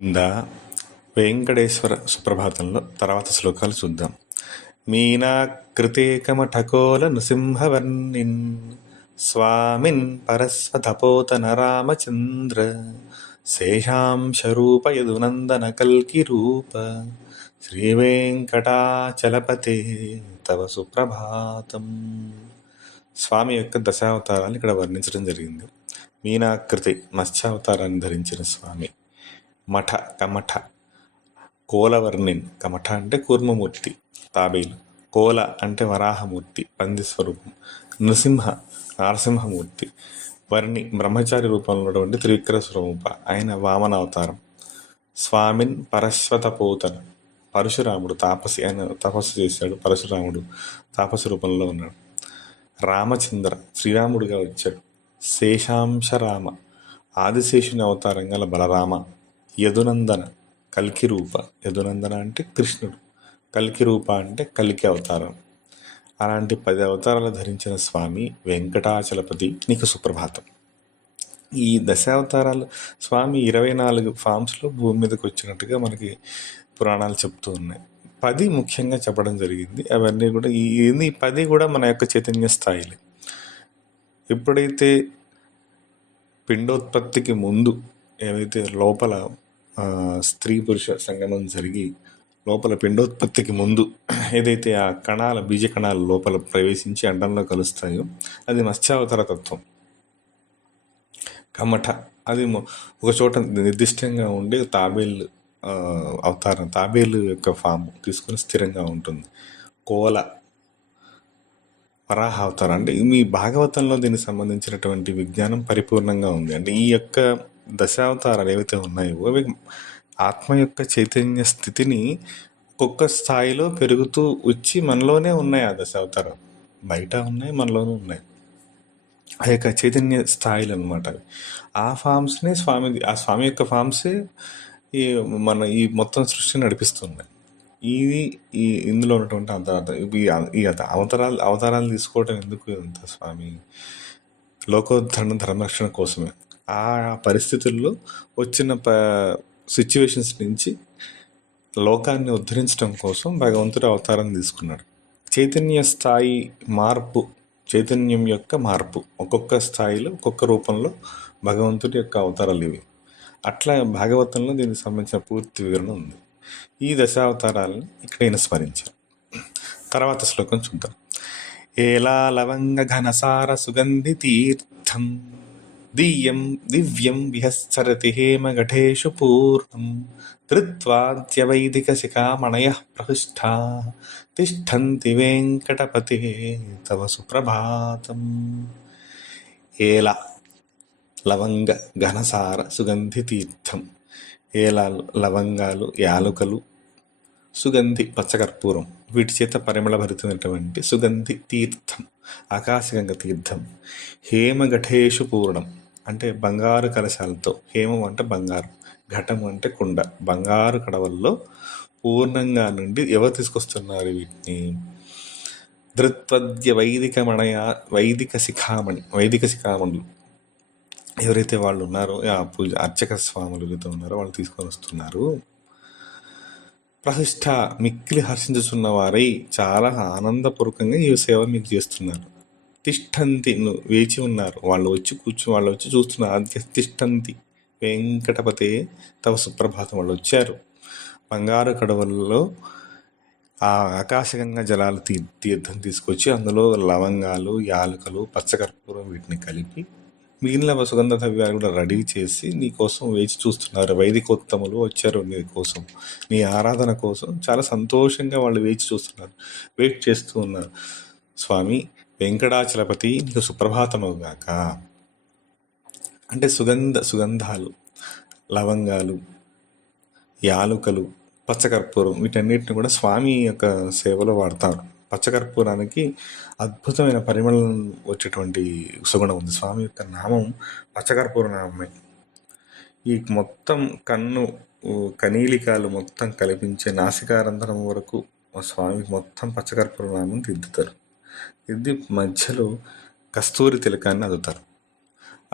ఇందా వెంకటేశ్వర సుప్రభాతంలో తర్వాత శ్లోకాలు చూద్దాం. మీనాకృతే కమఠకోల నృసింహవర్ణిన్ స్వామిన్ పరస్వతపోతన రామచంద్ర శేషాంశరూప యదునందన కల్కి రూప శ్రీవేంకటాచలపతే తవ సుప్రభాతం. స్వామి యొక్క దశావతారాలు ఇక్కడ వర్ణించడం జరిగింది. మీనాకృతి మత్స్యావతారాన్ని ధరించిన స్వామి, మఠ కమఠ, కోలవర్ణిన్, కమఠ అంటే కూర్మమూర్తి తాబేలు, కోల అంటే వరాహమూర్తి పంది స్వరూపం, నృసింహ నరసింహమూర్తి, వర్ణి బ్రహ్మచారి రూపంలో ఉన్నటువంటి త్రివిక్ర స్వరూప ఆయన వామన అవతారం, స్వామిన్ పరశ్వతపోతన పరశురాముడు తాపసి, ఆయన తపస్సు చేశాడు, పరశురాముడు తాపసి రూపంలో ఉన్నాడు, రామచంద్ర శ్రీరాముడిగా వచ్చాడు, శేషాంశరామ ఆదిశేషుని అవతారం గల బలరామ, యదునందన కల్కి రూప, యదునందన అంటే కృష్ణుడు, కల్కి రూప అంటే కల్కి అవతారం. అలాంటి 10 అవతారాలు ధరించిన స్వామి వెంకటాచలపతి నీకు సుప్రభాతం. ఈ దశావతారాలు స్వామి 24 ఫామ్స్లో భూమి మీదకి వచ్చినట్టుగా మనకి పురాణాలు చెప్తూ ఉన్నాయి. 10 ముఖ్యంగా చెప్పడం జరిగింది. అవన్నీ కూడా ఈ 10 కూడా మన యొక్క చైతన్య స్థాయిలే. ఎప్పుడైతే పిండోత్పత్తికి ముందు ఏవైతే లోపల స్త్రీ పురుష సంగమం జరిగి లోపల పిండోత్పత్తికి ముందు ఏదైతే ఆ కణాల బీజ కణాలు లోపల ప్రవేశించి అండంలో కలుస్తాయో అది మత్స్యావతార తత్వం. కమఠ అది ఒక చోట నిర్దిష్టంగా ఉండి తాబేలు అవతారం, తాబేలు యొక్క ఫామ్ తీసుకొని స్థిరంగా ఉంటుంది. కోల వరాహ అవతారం అంటే మీ భాగవతంలో దీనికి సంబంధించినటువంటి విజ్ఞానం పరిపూర్ణంగా ఉంది. అంటే ఈ యొక్క దశావతారాలు ఏవైతే ఉన్నాయో అవి ఆత్మ యొక్క చైతన్య స్థితిని ఒక్కొక్క స్థాయిలో పెరుగుతూ వచ్చి మనలోనే ఉన్నాయి. ఆ దశావతారం బయట ఉన్నాయి, మనలోనూ ఉన్నాయి. ఆ యొక్క చైతన్య స్థాయిలు అనమాట అవి. ఆ ఫామ్స్నే ఆ స్వామి యొక్క ఫామ్సే ఈ మొత్తం సృష్టిని నడిపిస్తున్నాయి. ఇది ఇందులో ఉన్నటువంటి అంతరార్థం. ఈ అవతారాలు తీసుకోవటం ఎందుకు అంత స్వామి? లోకోద్ధరణ ధర్మరక్షణ కోసమే. ఆ పరిస్థితుల్లో వచ్చిన సిచ్యువేషన్స్ నుంచి లోకాన్ని ఉద్ధరించడం కోసం భగవంతుడు అవతారం తీసుకున్నాడు. చైతన్య స్థాయి మార్పు, చైతన్యం యొక్క మార్పు ఒక్కొక్క స్థాయిలో ఒక్కొక్క రూపంలో భగవంతుడి యొక్క అవతారాలు ఇవి. అట్లా భాగవతంలో దీనికి సంబంధించిన పూర్తి వివరణ ఉంది. ఈ దశావతారాలని ఇక్కడ ఈయన స్మరించారు. తర్వాత శ్లోకం చూద్దాం. ఏలా లవంగ ఘనసార సుగంధి తీర్థం దివ్యం విహస్సరతి హేమఘటేషు పూర్ణం ధృత్వాద్యవైదిక శిఖామణయః ప్రహృష్టా తిష్టంతి వెంకటపతే తవ సుప్రభాతం. ఏలా లవంగ ఘనసార సుగంధి తీర్థం, ఏలా లవంగాలు, యాలుకలు, సుగంధి పచ్చకర్పూరం, వీటి చేత పరిమళభరితమైనటువంటి సుగంధి తీర్థం, ఆకాశగంగ తీర్థం, హేమఘటేషు పూర్ణం అంటే బంగారు కలశాలతో, హేమం అంటే బంగారు, ఘటం అంటే కుండ, బంగారు కడవల్లో పూర్ణంగా నుండి ఎవరు తీసుకొస్తున్నారు వీటిని? ధృత్వద్య వైదిక శిఖామణులు ఎవరైతే వాళ్ళు ఉన్నారో, ఆ పూజ అర్చక స్వాములు ఎవరైతే ఉన్నారో వాళ్ళు తీసుకొని వస్తున్నారు. ప్రతిష్ట మిక్కిలి హర్షించుతున్న వారై చాలా ఆనందపూర్వకంగా ఈ సేవ మీకు చేస్తున్నారు. తిష్టంతి వేచి ఉన్నారు, వాళ్ళు వచ్చి చూస్తున్నారు. తిష్టంతి వెంకటపతే తవ సుప్రభాతం, వాళ్ళు వచ్చారు. బంగారు కడవల్లో ఆ ఆకాశగంగా జలాలు తీర్థం తీసుకొచ్చి అందులో లవంగాలు, యాలకులు, పచ్చకర్పూరం వీటిని కలిపి మిగిలిన సుగంధ ద్రవ్యాలు కూడా రెడీ చేసి నీ కోసం వేచి చూస్తున్నారు. వైదికోత్తములు వచ్చారు నీ కోసం, నీ ఆరాధన కోసం చాలా సంతోషంగా వాళ్ళు వేచి చూస్తున్నారు, వెయిట్ చేస్తూ ఉన్నారు. స్వామి వెంకటాచలపతి నీకు సుప్రభాతమవుగాక. అంటే సుగంధాలు, లవంగాలు, యాలుకలు, పచ్చకర్పూరం వీటన్నిటిని కూడా స్వామి యొక్క సేవలో వాడతారు. పచ్చకర్పూరానికి అద్భుతమైన పరిమళం వచ్చేటువంటి సుగుణం ఉంది. స్వామి యొక్క నామం పచ్చకర్పూర నామమే. ఈ మొత్తం కనీలికాలు మొత్తం కల్పించే నాసికారంధ్రం వరకు స్వామి మొత్తం పచ్చకర్పూర నామం దిద్దుతారు. దిద్ది మధ్యలో కస్తూరి తిలకాన్ని అద్దుతారు.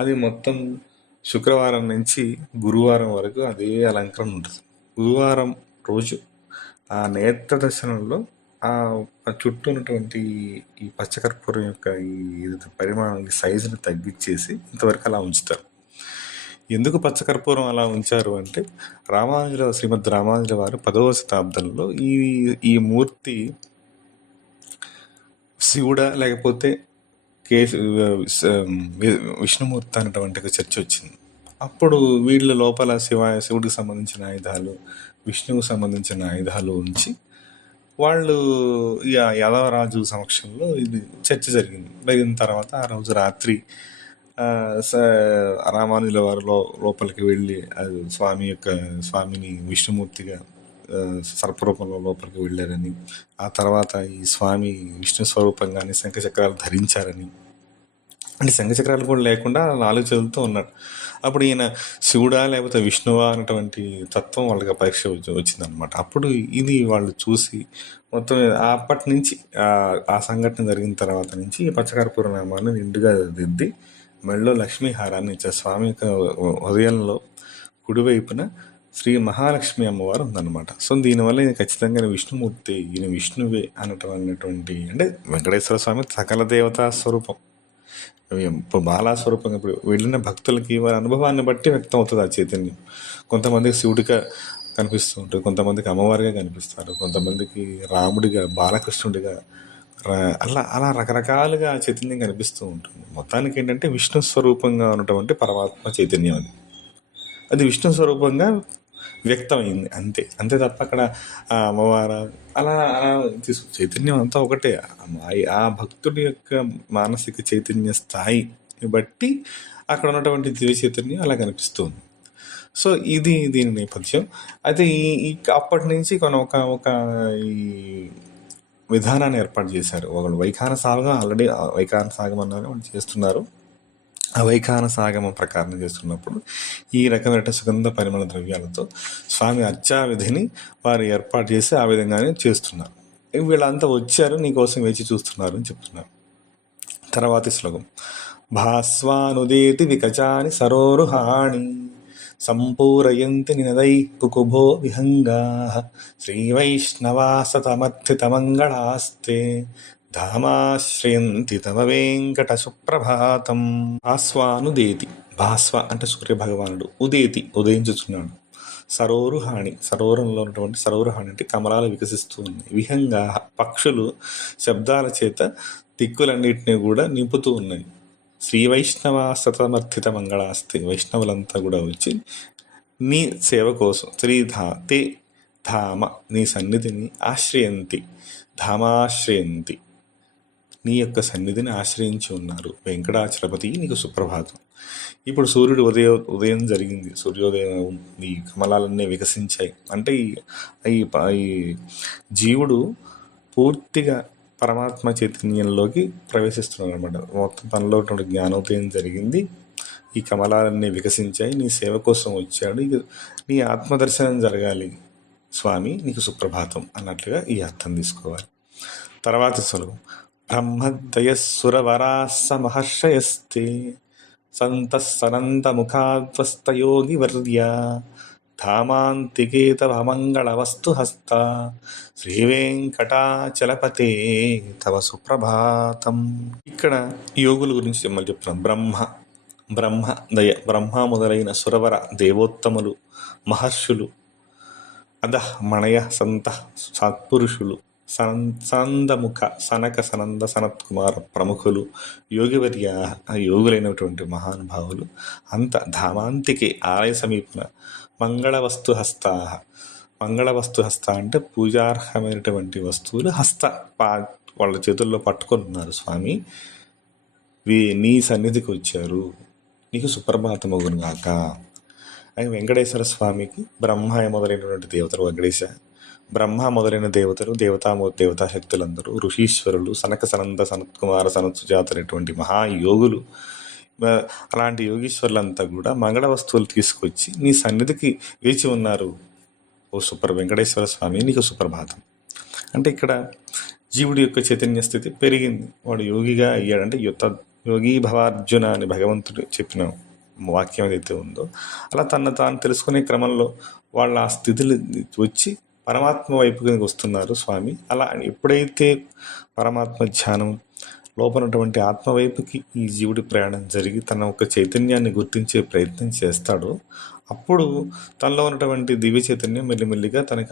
అది మొత్తం శుక్రవారం నుంచి గురువారం వరకు అదే అలంకరణ ఉంటుంది. గురువారం రోజు ఆ నేత్ర దర్శనంలో ఆ చుట్టూ ఉన్నటువంటి ఈ పచ్చకర్పూరం యొక్క ఈ పరిమాణం, ఈ సైజుని తగ్గించేసి ఇంతవరకు అలా ఉంచుతారు. ఎందుకు పచ్చకర్పూరం అలా ఉంచారు అంటే, శ్రీమద్ రామానుజుల వారు 10వ శతాబ్దంలో ఈ మూర్తి శివుడా లేకపోతే విష్ణుమూర్తి అనేటువంటి ఒక చర్చ వచ్చింది. అప్పుడు వీళ్ళ లోపల శివుడికి సంబంధించిన ఆయుధాలు, విష్ణువుకి సంబంధించిన ఆయుధాలు ఉంచి వాళ్ళు యాదవరాజు సమక్షంలో ఇది చర్చ జరిగిన తర్వాత ఆ రోజు రాత్రి రామానుజుల వారు లోపలికి వెళ్ళి స్వామిని విష్ణుమూర్తిగా సర్పరూపంలో లోపలికి వెళ్ళారని, ఆ తర్వాత ఈ స్వామి విష్ణు స్వరూపంగానే శంఖచక్రాలు ధరించారని, అంటే శంఖచక్రాలు కూడా లేకుండా 4 చేతులతో ఉన్నాడు. అప్పుడు ఈయన శివుడా లేకపోతే విష్ణువా అనేటువంటి తత్వం వాళ్ళకి పరీక్ష వచ్చిందనమాట. అప్పుడు ఇది వాళ్ళు చూసి మొత్తం అప్పటి నుంచి ఆ సంఘటన జరిగిన తర్వాత నుంచి ఈ పచ్చకర్పూర నామాన్ని నిండుగా దిద్ది మెళ్ళో లక్ష్మీహారాన్ని ఇచ్చారు. స్వామి యొక్క హృదయంలో కుడివైపున శ్రీ మహాలక్ష్మి అమ్మవారు ఉందన్నమాట. సో దీనివల్ల ఈయన ఖచ్చితంగా విష్ణుమూర్తి, ఈయన విష్ణువే అన్నటువంటి, అంటే వెంకటేశ్వర స్వామి సకల దేవతా స్వరూపం. ఇప్పుడు బాలాస్వరూపంగా ఇప్పుడు వెళ్ళిన భక్తులకి వారి అనుభవాన్ని బట్టి వ్యక్తం అవుతుంది ఆ చైతన్యం. కొంతమందికి శివుడిగా కనిపిస్తూ ఉంటుంది, కొంతమందికి అమ్మవారిగా కనిపిస్తారు, కొంతమందికి రాముడిగా, బాలకృష్ణుడిగా, అలా రకరకాలుగా చైతన్యం కనిపిస్తూ ఉంటుంది. మొత్తానికి ఏంటంటే విష్ణు స్వరూపంగా ఉన్నటువంటి పరమాత్మ చైతన్యం అది విష్ణు స్వరూపంగా వ్యక్తమైంది, అంతే తప్ప అక్కడ అమ్మవారు అలా చైతన్యం అంతా ఒకటే. ఆ భక్తుడి యొక్క మానసిక చైతన్య స్థాయిని బట్టి అక్కడ ఉన్నటువంటి దివ్య చైతన్యం అలా కనిపిస్తుంది. సో దీని నేపథ్యం. అయితే అప్పటి నుంచి ఒక ఈ విధానాన్ని ఏర్పాటు చేశారు. ఒకళ్ళు వైఖాన సాగం, ఆల్రెడీ వైఖాన సాగం అన్నారు వాళ్ళు చేస్తున్నారు. ఆ వైఖాన సాగమం ప్రకారం చేస్తున్నప్పుడు ఈ రకమైన సుగంధ పరిమళ ద్రవ్యాలతో స్వామి అర్చా విధిని వారు ఏర్పాటు చేసి ఆ విధంగానే చేస్తున్నారు. వీళ్ళంతా వచ్చారు, నీకోసం వేచి చూస్తున్నారు అని చెప్తున్నారు. తర్వాతి శ్లోకం. భాస్వానుదేతి వికచాని సరోరుహాణి సంపూరయంతి నినదై కుకుభో విహంగాః శ్రీవైష్ణవా సతమర్థితమంగళాస్తే ధామాశ్రయంతి తమ వెంకట సుప్రభాతం. భాస్వానుదేతి, భాస్వ అంటే సూర్యభగవానుడు, ఉదేతి ఉదయించుచున్నాడు, సరోరుహాణి సరోవరంలో ఉన్నటువంటి సరోరుహాణి అంటే కమలాలు వికసిస్తూ ఉన్నాయి, విహంగా పక్షులు శబ్దాల చేత దిక్కులన్నింటినీ కూడా నింపుతూ ఉన్నాయి, శ్రీ వైష్ణవ సతమర్థిత మంగళాస్తే వైష్ణవులంతా కూడా వచ్చి నీ సేవ కోసం తే ధామ నీ సన్నిధిని ఆశ్రయంతి, ధామాశ్రయంతి నీ యొక్క సన్నిధిని ఆశ్రయించి ఉన్నారు. వెంకటాచలపతి నీకు సుప్రభాతం. ఇప్పుడు సూర్యుడు ఉదయం జరిగింది, సూర్యోదయం, ఈ కమలాలన్నీ వికసించాయి. అంటే ఈ జీవుడు పూర్తిగా పరమాత్మ చైతన్యంలోకి ప్రవేశిస్తున్నాడు అనమాట. మొత్తం తనలో ఉన్నటువంటి జ్ఞానోదయం జరిగింది, ఈ కమలాలన్నీ వికసించాయి, నీ సేవ కోసం వచ్చాడు, నీ ఆత్మదర్శనం జరగాలి స్వామి, నీకు సుప్రభాతం అన్నట్లుగా ఈ అర్థం తీసుకోవాలి. తర్వాత సులభం. బ్రహ్మదయస్సురవరాస్స మహర్షయస్తే సంతఃసనంతముఖాద్వస్తయోగివర్యా ధామాంతికే తవ మంగళవస్తు హస్త శ్రీవేంకటాచలపతే తవ సుప్రభాతం. ఇక్కడ యోగుల గురించి మళ్ళీ చెప్తున్నాం. బ్రహ్మ మొదలైన సురవర దేవోత్తములు, మహర్షులు, మణయ సంత సత్పురుషులు, సనందముఖ సనక సనంద సనత్కుమార ప్రముఖులు, యోగివర్య యోగులైనటువంటి మహానుభావులు అంత ధామాంతికి ఆలయ సమీపన మంగళవస్తు హస్త అంటే పూజార్హమైనటువంటి వస్తువులు వాళ్ళ చేతుల్లో పట్టుకొని ఉన్నారు. స్వామి నీ సన్నిధికి వచ్చారు, నీకు సుప్రభాతమగును గాక అని వెంకటేశ్వర స్వామికి బ్రహ్మ మొదలైనటువంటి దేవతలు, బ్రహ్మ మొదలైన దేవతలు, దేవతాశక్తులందరూ, ఋషీశ్వరులు, సనక సనంద సనత్కుమార సనత్సుజాతమైనటువంటి మహాయోగులు, అలాంటి యోగీశ్వరులంతా కూడా మంగళ వస్తువులు తీసుకొచ్చి నీ సన్నిధికి వేచి ఉన్నారు. ఓ వెంకటేశ్వర స్వామి నీకు సుప్రభాతం. అంటే ఇక్కడ జీవుడి యొక్క చైతన్య స్థితి పెరిగింది, వాడు యోగిగా అయ్యాడంటే యోగి భవార్జున అని భగవంతుడు చెప్పిన వాక్యం ఏదైతే ఉందో అలా తను తాను తెలుసుకునే క్రమంలో వాళ్ళ ఆ స్థితిని వచ్చి పరమాత్మ వైపుకి వస్తున్నారు స్వామి. అలా ఎప్పుడైతే పరమాత్మ ధ్యానం లోపల ఉన్నటువంటి ఆత్మ వైపుకి ఈ జీవుడి ప్రయాణం జరిగి తన ఒక చైతన్యాన్ని గుర్తించే ప్రయత్నం చేస్తాడో అప్పుడు తనలో ఉన్నటువంటి దివ్య చైతన్యం మెల్లిమెల్లిగా తనకి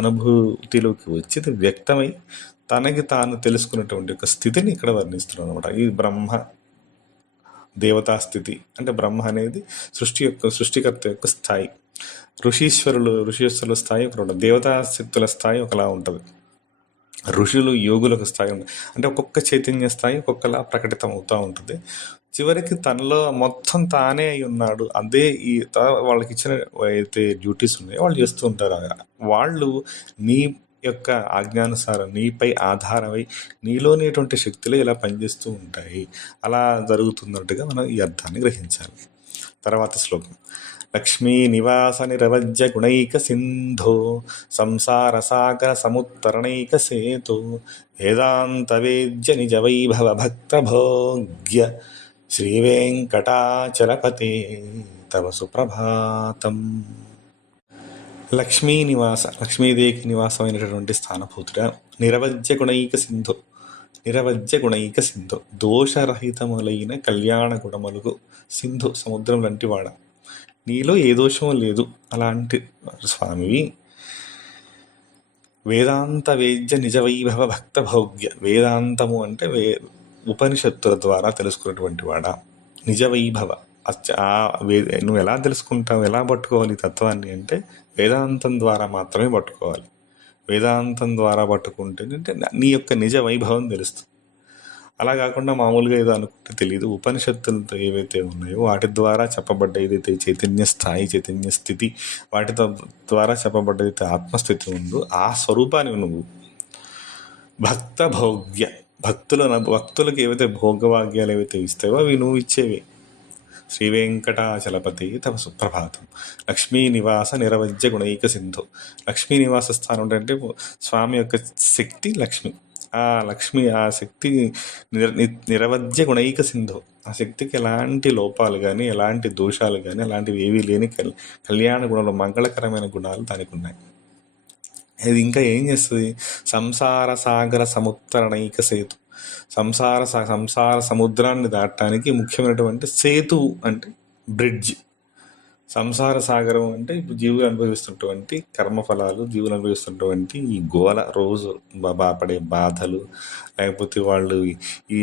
అనుభూతిలోకి వచ్చి అది వ్యక్తమై తనకి తాను తెలుసుకున్నటువంటి ఒక స్థితిని ఇక్కడ వర్ణిస్తున్నాడు అనమాట. ఈ బ్రహ్మ దేవతా స్థితి అంటే బ్రహ్మ అనేది సృష్టికర్త యొక్క స్థాయి. ఋషీశ్వరుల స్థాయి ఒకటి ఉంటుంది, దేవతా శక్తుల స్థాయి ఒకలా ఉంటుంది, ఋషులు యోగులకు స్థాయి ఉంటుంది. అంటే ఒక్కొక్క చైతన్య స్థాయి ఒక్కొక్కలా ప్రకటితం అవుతూ ఉంటుంది. చివరికి తనలో మొత్తం తానే అయి ఉన్నాడు. అదే ఈ వాళ్ళకి ఇచ్చిన అయితే డ్యూటీస్ ఉన్నాయో వాళ్ళు చేస్తూ ఉంటారు. వాళ్ళు నీ యొక్క ఆజ్ఞానుసారం నీపై ఆధారమై నీలోనేటువంటి శక్తులు ఇలా పనిచేస్తూ ఉంటాయి. అలా జరుగుతున్నట్టుగా మనం ఈ అర్థాన్ని గ్రహించాలి. తర్వాత శ్లోకం. లక్ష్మీ నివాస నిరవజ్య గుణైక సింధో సంసార సాగర సముత్తరణైక సేతు వేదాంత వేద్య నిజ వైభవ భక్త భోగ్య శ్రీ వెంకటాచలపతే తవ సుప్రభాతం. లక్ష్మీ నివాస, లక్ష్మీదేవికి నివాసమైనటువంటి స్థానభూతుడ, నిరవజ్య గుణైక సింధు దోషరహితములైన కళ్యాణ గుణములుగు సింధు సముద్రం లాంటి వాడ, నీలో ఏ దోషము లేదు అలాంటి స్వామివి. వేదాంత వేద్య నిజ వైభవ భక్త భోగ్య, వేదాంతము అంటే ఉపనిషత్తుల ద్వారా తెలుసుకున్నటువంటి వాడా. నిజ వైభవ, నువ్వు ఎలా తెలుసుకుంటావు, ఎలా పట్టుకోవాలి తత్వాన్ని అంటే వేదాంతం ద్వారా మాత్రమే పట్టుకోవాలి. వేదాంతం ద్వారా పట్టుకుంటే నీ యొక్క నిజ వైభవం తెలుస్తుంది. అలా కాకుండా మామూలుగా ఏదో అనుకుంటే తెలియదు. ఉపనిషత్తులతో ఏవైతే ఉన్నాయో వాటి ద్వారా చెప్పబడ్డ ఏదైతే చైతన్య స్థాయి, చైతన్య స్థితి, వాటితో ద్వారా చెప్పబడ్డదైతే ఆత్మస్థితి ఉందో ఆ స్వరూపాన్ని నువ్వు భక్త భోగ్య, భక్తులకు ఏవైతే భోగభాగ్యాలు ఏవైతే ఇస్తావో అవి నువ్వు ఇచ్చేవి. శ్రీ వెంకటాచలపతి తవ సుప్రభాతం. లక్ష్మీ నివాస నిరవజ్య గుణైక సింధు, లక్ష్మీ నివాస స్థానం అంటే స్వామి యొక్క శక్తి లక్ష్మి. ఆ లక్ష్మి, ఆ శక్తి నిరవజ్య గుణైక సింధు, ఆ శక్తికి ఎలాంటి లోపాలు కానీ ఎలాంటి దోషాలు కానీ అలాంటివి ఏవీ లేని కళ్యాణ గుణాలు, మంగళకరమైన గుణాలు దానికి ఉన్నాయి. ఇది ఇంకా ఏం చేస్తుంది? సంసార సాగర సముత్తరణైక సేతు, సంసార సముద్రాన్ని దాటడానికి ముఖ్యమైనటువంటి సేతు అంటే బ్రిడ్జ్. సంసార సాగరం అంటే ఇప్పుడు జీవులు అనుభవిస్తున్నటువంటి కర్మఫలాలు, జీవులు అనుభవిస్తున్నటువంటి ఈ గోల, రోజు పడే బాధలు, లేకపోతే వాళ్ళు ఈ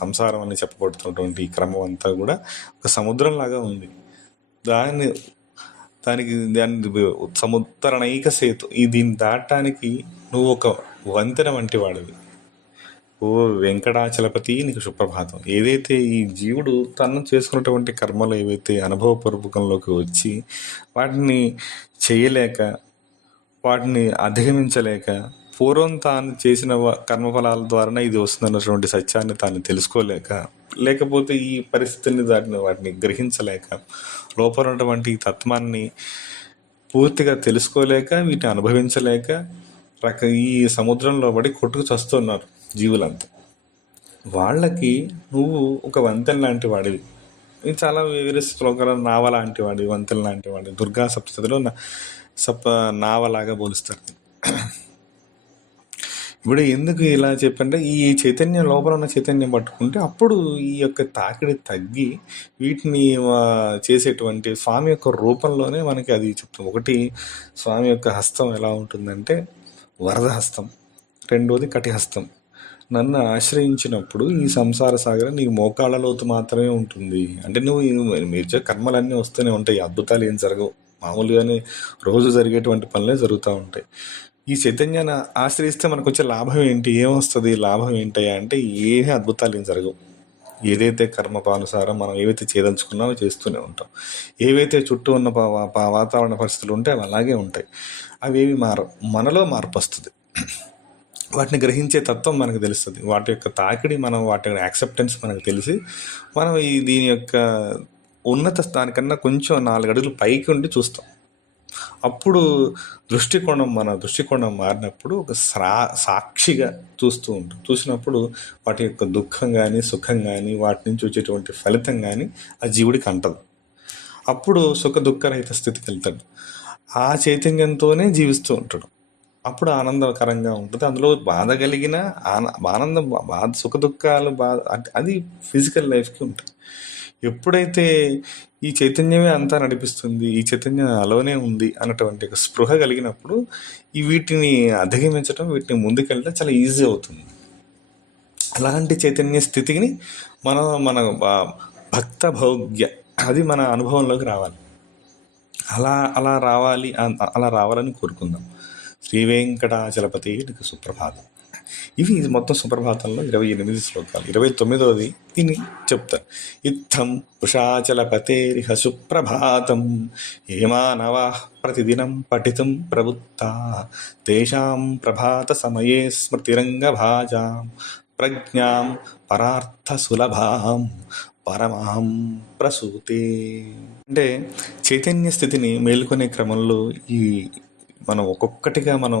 సంసారం అని చెప్పబడుతున్నటువంటి ఈ క్రమం అంతా కూడా ఒక సముద్రంలాగా ఉంది. దాన్ని సముత్తరణైక సేతు, దీన్ని దాటడానికి నువ్వు ఒక వంతెన వంటి వాడివి. ఓ వెంకటాచలపతి నీకు సుప్రభాతం. ఏదైతే ఈ జీవుడు తను చేసుకున్నటువంటి కర్మలు ఏవైతే అనుభవపూర్వకంలోకి వచ్చి వాటిని చేయలేక, వాటిని అధిగమించలేక, పూర్వం తాను చేసిన కర్మఫలాల ద్వారానే ఇది వస్తుందన్నటువంటి సత్యాన్ని తాను తెలుసుకోలేక, లేకపోతే ఈ పరిస్థితుల్ని వాటిని గ్రహించలేక, లోపల ఉన్నటువంటి ఈ తత్వాన్ని పూర్తిగా తెలుసుకోలేక, వీటిని అనుభవించలేక ఈ సముద్రంలో పడి కొట్టుకు చస్తున్నారు జీవులంతా. వాళ్ళకి నువ్వు ఒక వంతెన లాంటి వాడివి. చాలా వేరే శ్లోకాల నావ లాంటి వాడివి, వంతెన లాంటి వాడివి. దుర్గా సప్తశతిలో నావలాగా పోలుస్తారు. ఇప్పుడు ఎందుకు ఇలా చెప్పంటే ఈ చైతన్యం, లోపల ఉన్న చైతన్యం పట్టుకుంటే అప్పుడు ఈ యొక్క తాకిడి తగ్గి వీటిని చేసేటువంటి స్వామి యొక్క రూపంలోనే మనకి అది చెప్తాం. ఒకటి, స్వామి యొక్క హస్తం ఎలా ఉంటుందంటే వరద హస్తం. రెండోది కటిహస్తం. నన్ను ఆశ్రయించినప్పుడు ఈ సంసార సాగరం నీకు మోకాళ్ళ లోతు మాత్రమే ఉంటుంది. అంటే మీరు కర్మలన్నీ వస్తూనే ఉంటాయి, అద్భుతాలు ఏం జరగవు, మామూలుగానే రోజు జరిగేటువంటి పనులే జరుగుతూ ఉంటాయి. ఈ చైతన్యాన్ని ఆశ్రయిస్తే మనకు వచ్చే లాభం ఏంటి, ఏమొస్తుంది, లాభం ఏంటయ్యా అంటే ఏమీ అద్భుతాలు ఏం జరగవు. ఏదైతే కర్మపానుసారం మనం ఏవైతే చేయదలుచుకున్నామో చేస్తూనే ఉంటాం. ఏవైతే చుట్టూ ఉన్న వాతావరణ పరిస్థితులు ఉంటే అవి అలాగే ఉంటాయి. అవేవి మనలో మార్పు వస్తుంది. వాటిని గ్రహించే తత్వం మనకు తెలుస్తుంది. వాటి యొక్క తాకిడి, వాటి యొక్క యాక్సెప్టెన్స్ మనకు తెలిసి మనం దీని యొక్క ఉన్నత స్థానికన్నా కొంచెం 4 అడుగులు పైకి ఉండి చూస్తాం. అప్పుడు మన దృష్టికోణం మారినప్పుడు ఒక సాక్షిగా చూస్తూ ఉంటాం. చూసినప్పుడు వాటి యొక్క దుఃఖం కానీ సుఖం కానీ వాటి నుంచి వచ్చేటువంటి ఫలితం కానీ ఆ జీవుడికి అంటదు. అప్పుడు సుఖ దుఃఖరహిత స్థితికి వెళ్తాడు. ఆ చైతన్యంతోనే జీవిస్తూ ఉంటాడు. అప్పుడు ఆనందకరంగా ఉంటుంది. అందులో బాధ కలిగిన ఆనందం, బాధ, సుఖ దుఃఖాలు, బాధ అది ఫిజికల్ లైఫ్కి ఉంటుంది. ఎప్పుడైతే ఈ చైతన్యమే అంతా నడిపిస్తుంది, ఈ చైతన్యం అలోనే ఉంది అన్నటువంటి ఒక స్పృహ కలిగినప్పుడు ఈ వీటిని అధిగమించడం, వీటిని ముందుకెళ్ళడం చాలా ఈజీ అవుతుంది. అలాంటి చైతన్య స్థితిని మన మన భక్త భోగ్య అది మన అనుభవంలోకి రావాలి. అలా రావాలి, అలా రావాలని కోరుకుందాం. శ్రీ వెంకటాచలపతి నీకు సుప్రభాతం. ఇవి మొత్తం సుప్రభాతంలో 28 శ్లోకాలు. 29వది దీన్ని చెప్తారు. ఇత్థం వృషాచలపతేరిహ సుప్రభాతం ఏ మానవా ప్రతిదినం పఠితుం ప్రవృత్తా తేషాం ప్రభాత సమయే స్మృతిరంగభాజాం ప్రజ్ఞాం పరార్థ సులభాం పరమాం ప్రసూతే. అంటే చైతన్య స్థితిని మేల్కొనే క్రమంలో ఈ మనం ఒక్కొక్కటిగా మనం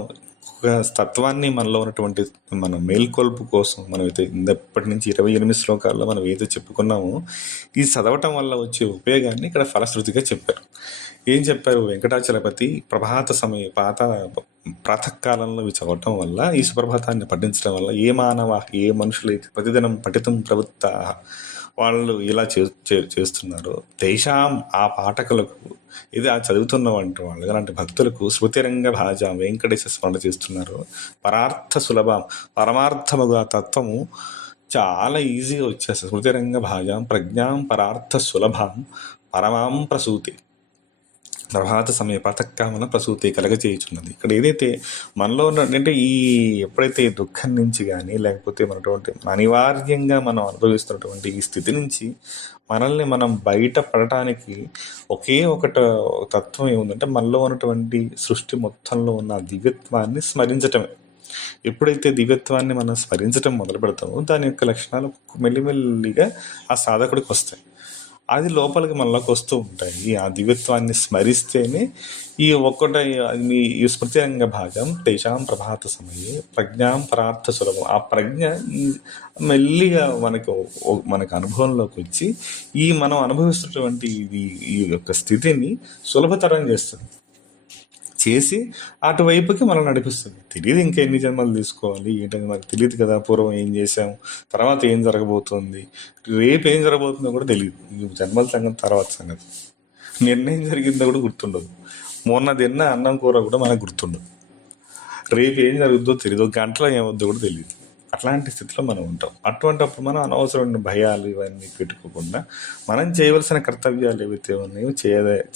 ఒక తత్వాన్ని మనలో ఉన్నటువంటి మన మేల్కొల్పు కోసం మనమైతే ఇప్పటి నుంచి 28 శ్లోకాల్లో మనం ఏదైతే చెప్పుకున్నామో ఈ చదవటం వల్ల వచ్చే ఉపయోగాన్ని ఇక్కడ ఫలశ్రుతిగా చెప్పారు. ఏం చెప్పారు? వెంకటాచలపతి ప్రభాత సమయ ప్రాతకాలంలో ఇవి చదవటం వల్ల, ఈ సుప్రభాతాన్ని పఠించడం వల్ల ఏ మానవ, ఏ మనుషులైతే ప్రతిదినం పఠితం ప్రవృత్త వాళ్ళు ఇలా చేస్తున్నారు, తేషాం ఆ పాఠకులకు, ఇది ఆ చదువుతున్నవంటి వాళ్ళు అలాంటి భక్తులకు స్మృతిరంగ భాజ వెంకటేశ్వర స్మరణ చేస్తున్నారు. పరార్థ సులభం, పరమార్థముగా తత్వము చాలా ఈజీగా వచ్చేస్తుంది. స్మృతిరంగ భాజాం ప్రజ్ఞాం పరార్థ సులభం పరమాం ప్రసూతి. ప్రభాత సమయ ప్రాతకామన ప్రసూతి కలగచేయుచున్నది. ఇక్కడ ఏదైతే మనలో అంటే ఈ ఎప్పుడైతే దుఃఖం నుంచి కానీ లేకపోతే మనటువంటి అనివార్యంగా మనం అనుభవిస్తున్నటువంటి ఈ స్థితి నుంచి మనల్ని మనం బయటపడటానికి ఒకే ఒకటి తత్వం ఏముందంటే మనలో ఉన్నటువంటి సృష్టి మొత్తంలో ఉన్న దివ్యత్వాన్ని స్మరించటమే. ఎప్పుడైతే దివ్యత్వాన్ని మనం స్మరించటం మొదలు పెడతామో దాని యొక్క లక్షణాలు మెల్లిమెల్లిగా ఆ సాధకుడికి వస్తాయి. అది లోపలికి మనలోకి వస్తూ ఉంటాయి. ఆ దివ్యత్వాన్ని స్మరిస్తేనే ఈ ఒక్కట మీ ఈ స్మృతిరంగ భాగం తేషాం ప్రభాత సమయే ప్రజ్ఞాం పరార్థ సులభం. ఆ ప్రజ్ఞ ఈ మెల్లిగా మనకు అనుభవంలోకి వచ్చి ఈ మనం అనుభవిస్తున్నటువంటి ఈ యొక్క స్థితిని సులభతరం చేసి అటువైపుకి మనం నడిపిస్తుంది. తెలియదు ఇంకా ఎన్ని జన్మలు తీసుకోవాలి ఏంటని మనకు తెలియదు కదా. పూర్వం ఏం చేసాం, తర్వాత ఏం జరగబోతుంది, రేపు ఏం జరగబోతుందో కూడా తెలియదు. ఈ జన్మల సంగతి తర్వాత సంగతి. నిర్ణయం జరిగిందో కూడా గుర్తుండదు. మొన్న తిన్న అన్నం కూర కూడా మనకు గుర్తుండదు. రేపు ఏం జరుగుతుందో తెలియదు, గంటలో ఏమవుద్దో కూడా తెలియదు. అట్లాంటి స్థితిలో మనం ఉంటాం. అటువంటిప్పుడు మనం అనవసరమైన భయాలు ఇవన్నీ పెట్టుకోకుండా మనం చేయవలసిన కర్తవ్యాలు ఏవైతే ఉన్నాయో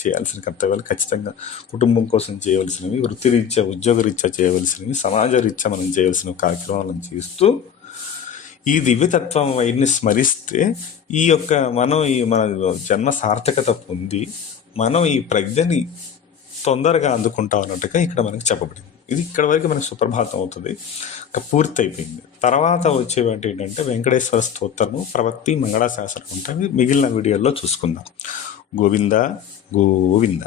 చేయాల్సిన కర్తవ్యాలు ఖచ్చితంగా కుటుంబం కోసం చేయవలసినవి, వృత్తిరీత్యా ఉద్యోగరీత్యా చేయవలసినవి, సమాజ రీత్యా మనం చేయవలసిన కార్యక్రమాలను చేస్తూ ఈ దివ్యతత్వం వైద్యుని స్మరిస్తే ఈ యొక్క మన జన్మ సార్థకత పొంది మనం ఈ ప్రజ్ఞని తొందరగా అందుకుంటాం అన్నట్టుగా ఇక్కడ మనకి చెప్పబడింది. ఇది ఇక్కడ వరకు మనకి సుప్రభాతం అవుతుంది, పూర్తి అయిపోయింది. తర్వాత వచ్చేవంటి ఏంటంటే వెంకటేశ్వర స్తోత్రము, ప్రవక్తి, మంగళాశాసనం ఉంటాయి. మిగిలిన వీడియోల్లో చూసుకుందాం. గోవింద గోవింద.